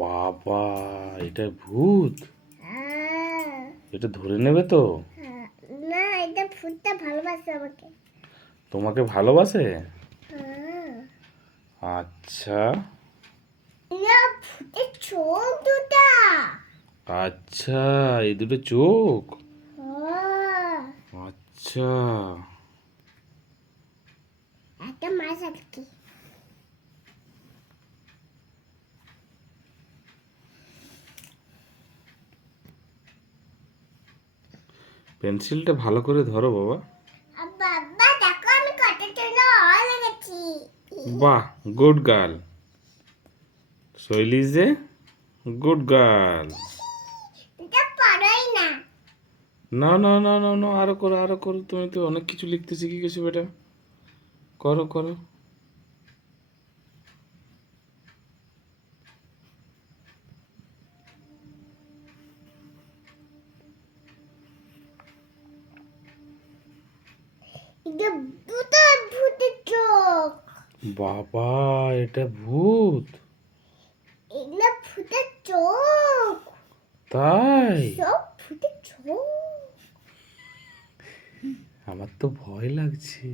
বাবা, এটা ভূত? হ্যাঁ। এটা ধরে নেবে তো? হ্যাঁ। না, এটা ভূতটা ভালোবাসে আমাকে। তোমাকে ভালোবাসে? হ্যাঁ। আচ্ছা না, ভূতের চোখ দুটা। আচ্ছা, এই দুটো চোখ। হ্যাঁ। আচ্ছা, একটা মাছ আর কি। পেন্সিলটা ভালো করে ধরো বাবা। বাবা দেখো, আমি কত জন্য লাগাচ্ছি। বাহ, গুড গার্ল। শৈলী ইজ এ গুড গার্ল। এটা পারাই না। না না না না না, আরো করো আরো করো, তুমি তো অনেক কিছু লিখতে শিখে গেছো বেটা। করো করো। এটা দুটো ভূতের চোখ। বাবা, এটা ভূত? এগুলো ভূতের চোখ। তাই? সব ভূতের চোখ। আমার তো ভয় লাগছে।